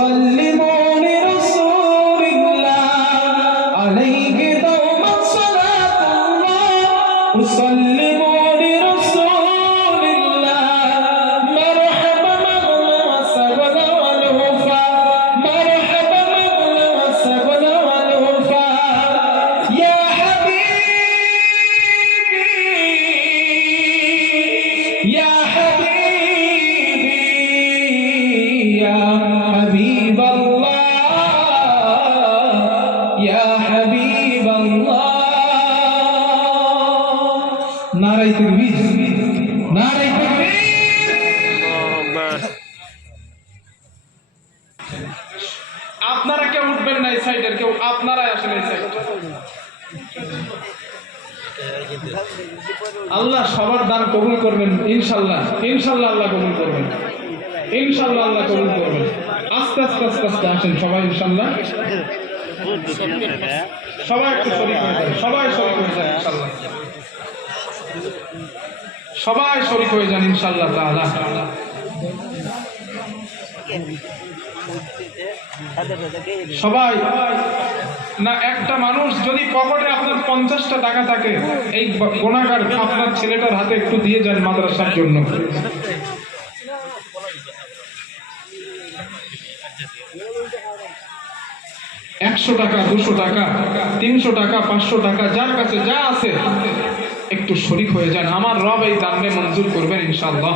وسلموا لرسول الله عليه دوما صلاة الله وسلموا لرسول الله مرحبا مغنى وسبنا والوفا مرحبا مغنى وسبنا والوفا يا حبيبي يا حبيبي يا حبيب الله يا حبيب الله নারায়ে তাকবীর নারায়ে তাকবীর আপনারা কেউ উঠবেন না এই সাইডের কেউ আপনারাই আসেন এই সাইড আল্লাহ সবার দান কবুল করবেন ইনশাআল্লাহ ইনশাআল্লাহ আল্লাহ কবুল করবেন ইনশাআল্লাহ আল্লাহ কবুল করবেন আস্তে আস্তে আস্তে আস্তে আসেন সবাই ইনশাআল্লাহ সবাই একটু শরীক হয়ে যান সবাই শরীক হয়ে যান ইনশাআল্লাহ সবাই শরীক হয়ে যান ইনশাআল্লাহ তাআলা সবাই না একটা মানুষ যদি পকেটে আপনার 50টা টাকা থাকে এই গুনাহগার আপনার ছেলেটার হাতে একটু দিয়ে যান মাদ্রাসার জন্য একশো টাকা 200 টাকা 300 টাকা 500 টাকা যার কাছে যা আছে একটু শরীক হয়ে যান আমার রব এই দানকে মঞ্জুর করবেন ইনশাআল্লাহ